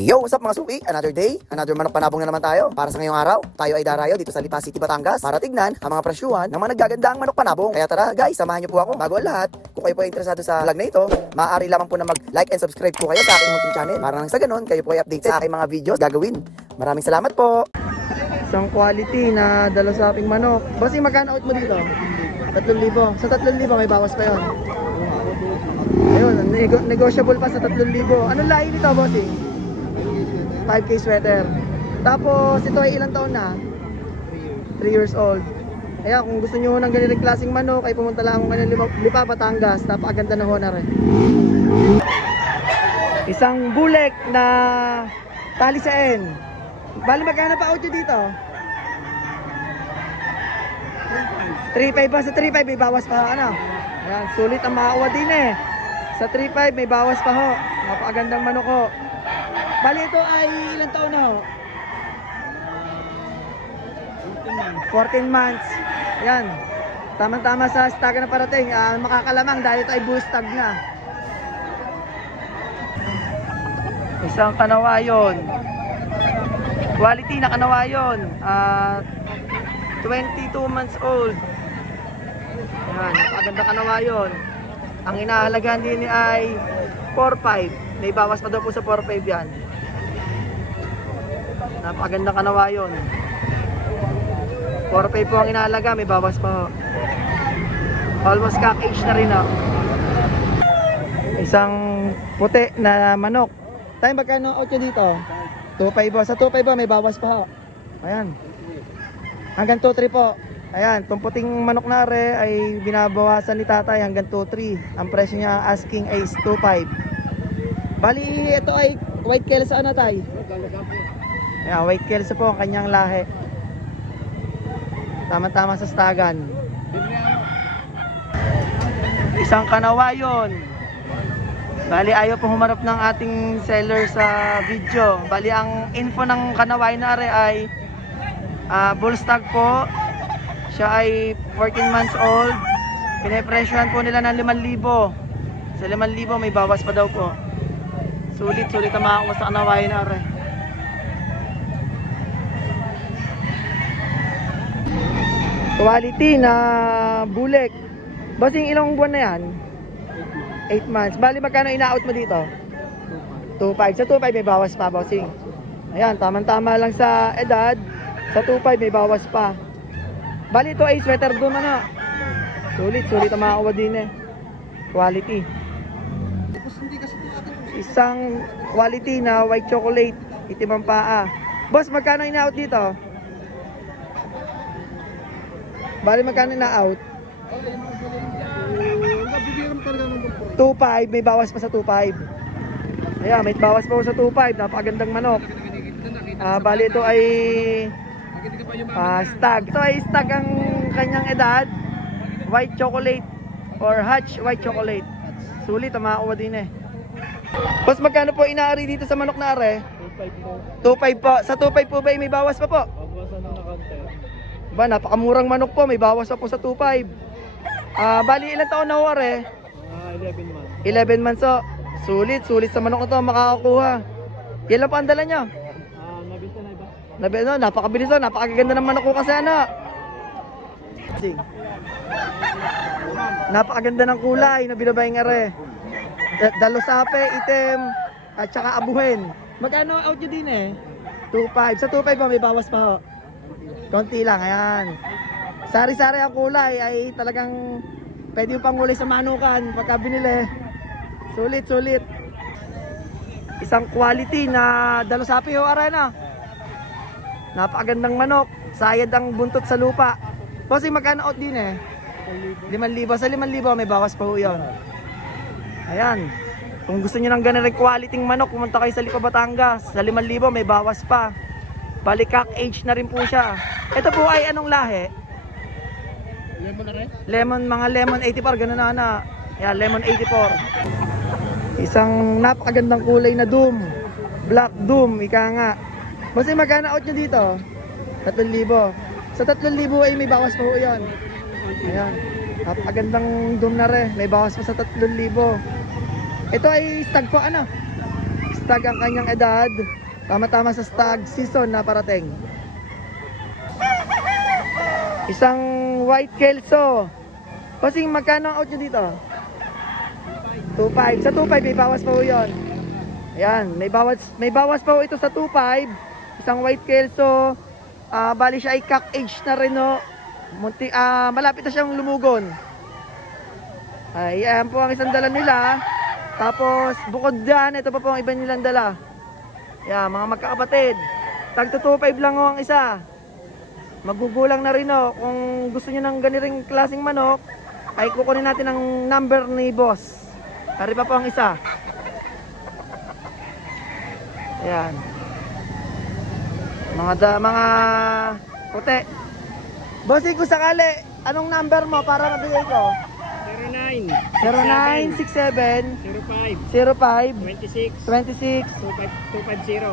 Yo, what's up mga suki? Another day, another manok panabong na naman tayo. Para sa ngayong araw, tayo ay darayo dito sa Lipa City, Batangas para tignan ang mga presyuhan ng mga nagagandang manok panabong. Kaya tara guys, samahan niyo po ako. Bago ang lahat, kung kayo po ay interesado sa vlog na ito, maaari lamang po na mag-like and subscribe po kayo sa aking munting channel. Para nang sa ganun, kayo po ay update sa aking mga videos gagawin. Maraming salamat po. Isang quality na dala sa aking manok. Bossing, magkano out mo dito? 3,000. Sa 3,000 may bawas pa yon. Ayun, negotiable pa sa 3,000. Anong lahi nito, bossing? 5K sweater. Tapos ito ay ilang taon na? 3 years old. Kaya kung gusto nyo ng ganitong klaseng manok ay pumunta lang akong kanyang Lipa, Batangas. Napakaganda ng honor eh. Isang bulek na talisain. Bali magkano pa audio dito? 3,500 ba? Sa 3,500 may bawas pa ano? Ayan, sulit ang makakuha din eh. Sa 3,500 may bawas pa ho. Napakagandang manok ho. Bali ito ay ilang taon na ho? 14 months. Yan. Tama-tama sa stag na parating. Makakalamang dahil ito ay bull stag na. Isang kanawayon. Quality na kanawayon. 22 months old. Yan. Napakaganda kanawayon. Ang inahalagaan din ay 4,500. May bawas pa daw po sa 4,500 yan. Napakagandang kanawayon. 4,500 po ang inahalaga, may bawas pa ho. Almost cock-age na rin ho. Isang puti na manok. Tayo magkano 8 dito? 2,500. Sa 2,500 may bawas pa ho. Ayan. Hanggang 2,300 po. Ayan, itong puting manok na re ay binabawasan ni tatay hanggang 2,300. Ang presyo niya asking is 2,500. Bali, ito ay white kelsa na tay. Ayan, white kelsa po ang kanyang lahi. Tama-tama sa stagan. Isang kanawayon. Bali, ayaw po humarap ng ating seller sa video. Bali, ang info ng kanawayon na re ay bull stag po. Siya ay 14 months old. Pinipresyohan po nila ng 5,000. Sa 5,000 may bawas pa daw po. Sulit ang makakuha sa kanawayon na re. Quality na bulek. Bossing, ilang buwan na yan? 8 months. Bali, magkano ina-out mo dito? 2,500. Sa 2,500 may bawas pa, bossing. Ayan, tamang-tama lang sa edad. Sa 2,500 may bawas pa. Bali, ito ay sweater doom ano. Sulit ang makakuha din eh. Quality. Isang quality na white chocolate. Itim ang paa. Boss, magkano ina-out dito? Bali, magkano ina-out? 2,500. May bawas pa sa 2,500. Ayan, may bawas pa sa 2,500. Napakagandang manok. Bali, ito ay stag. Ito ay stag ang kanyang edad. White chocolate or Hutch white chocolate. Sulit ang makakuha din eh. Boss, magkano po inaari dito sa manok na are? 2,500 po. Sa 2,500 po ba may bawas pa po? Ba, napakamurang manok po. May bawas pa po sa 2,500. Bali, ilang taon na ho are? 11 months. 11 months so. Sulit sa manok na to makakakuha. Yan lang po ang dala nyo? Napakabilis na, napakaganda ng manok ko kasi ano. Napakaganda ng kulay na binabayang are. Dalosape, itim, at saka abuhin. Magkano out nyo din eh? 2,500. Sa 2,500 ba may bawas pa ho? Konti lang, ayan. Sari-sari ang kulay ay talagang pwede yung pangulay sa manukan pagka binili. Sulit. Isang quality na dalosape ho arena. Napakagandang manok. Sayad ang buntot sa lupa. Bossing, magkano out din eh? 5,000. Sa 5,000 may bawas pa ho yun. Ayan. Kung gusto nyo ng ganun quality manok, pumunta kayo sa Lipa, Batangas. Sa 5,000 may bawas pa. Balikak age na rin po siya. Ito po ay anong lahi? Mga lemon 84. Ganun na. Ayan, lemon 84. Isang napakagandang kulay na doom. Black doom, ika nga. Basta magkano out nyo dito? 3,000. Sa 3,000 ay may bawas pa ho yun. Ayan. Napakagandang doom na rin. May bawas pa sa 3,000. Ito ay stag po ano? stag ang kanyang edad. Tama-tama sa stag season na parating. Isang white kelso. Bossing, magkano ang out nyo dito? 2.5. Sa 2.5 may bawas pa po yun. Ayan, may bawas pa po ito sa 2.5. Isang white kelso. Bali siya ay cock age na rin, no? Malapit na siyang lumugon. Ayan po ang isang dala nila. Tapos bukod dyan, ito pa po ang iba nilang dala. Ayan, mga magkakapatid. Tag 2.5 lang ho ang isa. Magugulang na rin, no? Kung gusto niyo ng ganiring klaseng manok, ay kukunin natin ang number ni boss. Kari pa po ang isa. Ayan. Mga puti. Bossing, kung sakali, anong number mo para mabigay ko? 0967 05 26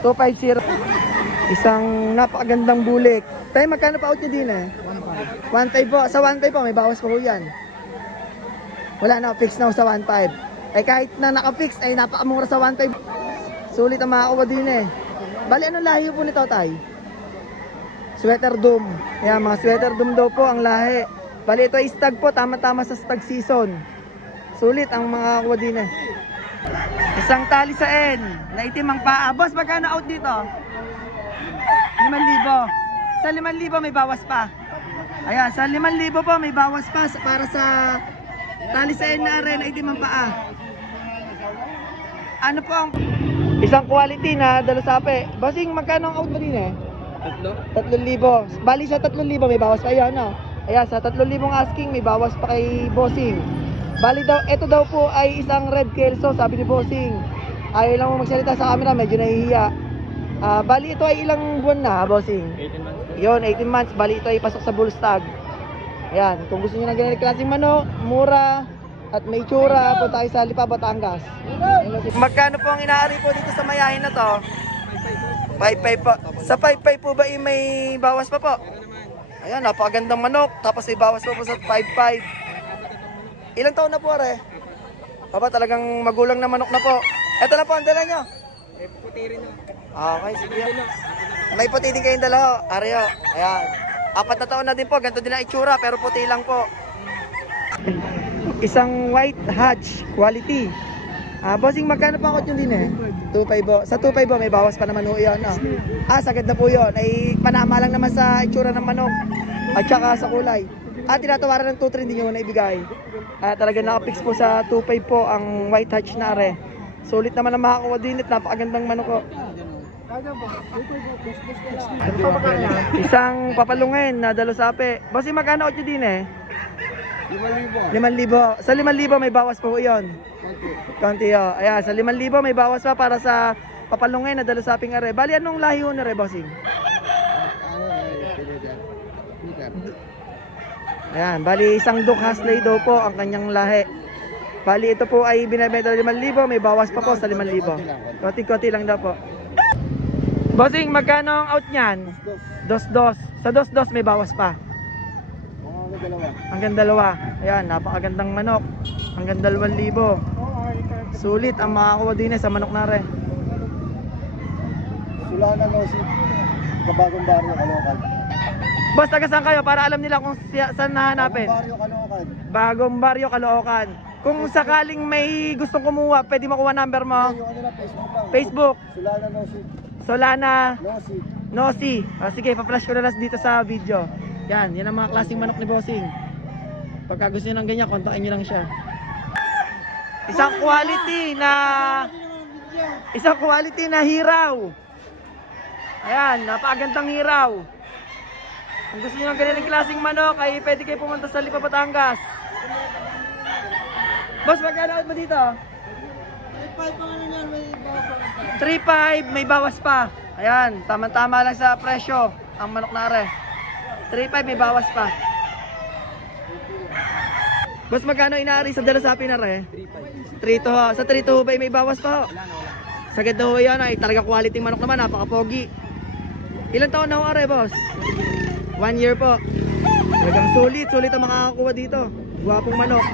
250. Isang napakagandang bulik. Tayo, magkano pa out nyo din eh? 1.5 po. Sa 1.5 po, may bawas pa po yan. Wala na, fix na sa 1.5. Ay kahit na naka-fix, ay napakamura sa 1.5. Sulit ang makakuha din eh. Bali, anong lahi po nito, tay? Sweater Doom. Ayan, mga Sweater Doom daw po ang lahi. Bali, ito ay stag po. Tama-tama sa stag season. Sulit ang mga kuha din eh. Isang tali sa N. Na itim ang paa. Boss, magkano out dito? 5,000. Sa 5,000 may bawas pa. Ayan, sa 5,000 po may bawas pa para sa tali sa N na rin na itim ang paa. Ano po ang isang quality na dalasape? Bossing, magkano ang out mo din eh? 3,000. Bali sa 3,000 may bawas pa yan, no? Ayan, sa 3,000 asking may bawas pa kay Bossing. Bali daw, ito daw po ay isang red kelso, sabi ni Bossing. Ayaw lang mo magsalita sa camera, medyo nahihiya. Bali ito ay ilang buwan na, Bossing? 18 months. Yun, 18 months. Bali ito ay pasok sa bull stag. Ayan, kung gusto niyo ng ganyan klaseng manok, mura at may tsura po tayo sa Lipa, Batangas. Magkano po ang inaari po dito sa mayahin na to? 5.5 po. Sa 5.5 po ba may bawas pa po? Ayan, napakagandang manok. Tapos may bawas pa po sa 5.5. Ilang taon na po, are? Aba, talagang magulang na manok na po. Ito na po ang dala nyo. May puti rin na. Okay, sige. May puti din kayong dala, Areo. Ayan. 4 na taon na din po. Ganito din ang itsura, pero puti lang po. Isang white hatch quality. Bossing, magkano pa ako yun din eh? 2.5 po. Sa 2.5 po, may bawas pa naman po yun. No? Sagad na po yun. Ay panama lang naman sa itsura ng manok. At saka sa kulay. Tinatawaran ng 2.3 hindi nyo na ibigay. Talaga nakapix po sa 2.5 po ang white hatch na are. Sulit naman ang makakuha din at napakagandang manok ko. Isang papalungin na dalasape. Bossing, magkano out nyo din eh? 5,000. Sa 5,000 may bawas po yun. Konti ho. Ayan, sa 5,000 may bawas pa para sa papalungin na dalasaping are. Bali, anong lahi ho na re, Bossing? Ayan, bali isang Duke Hasley daw po ang kanyang lahi. Bali ito po ay binibenta 5,000, may bawas pa po sa 5,000. Konti-konti lang daw po. Bossing, magkano ang out niyan? 2-2. Sa 2-2 may bawas pa. Hanggang 2. Ayan, napakagandang manok. Hanggang 2,000. Sulit ang makakuha din sa manok na rin. Sulana Nosi, Bagong Baryo, Caloocan. Boss, taga saan kayo para alam nila kung saan nahanapin? Bagong Baryo, Caloocan. Bagong Baryo, Caloocan. Kung sakaling may gustong kumuha, pwede makuha number mo? Yung ano na, Facebook lang. Facebook. Sulana Nosi. Solana Nosi. Nosi. Sige, pa-flash ko na lang dito sa video. Yan ang mga klaseng manok ni Bossing. Pagka gusto nyo ng ganyan, kontakin nyo lang siya. Isang quality na hiraw. Ayan, napakagandang hiraw. Kung gusto nyo ng ganyan klaseng manok, ay pwede kayo pumunta sa Lipa, Batangas. Boss, magkano out mo dito? 3.5, may bawas pa. Ayan, tama-tama lang sa presyo ang manok na are. 3.5, may bawas pa. Boss, magkano inaari sa dalasapi na are? 3.2 ho. Sa 3.2 ba may bawas pa ho? Sagad na ho yan ay talaga quality manok naman, napaka-pogi. Ilang taon na ho are, boss? 1 year po. Talagang sulit ang makakakuha dito. Guwapong manok.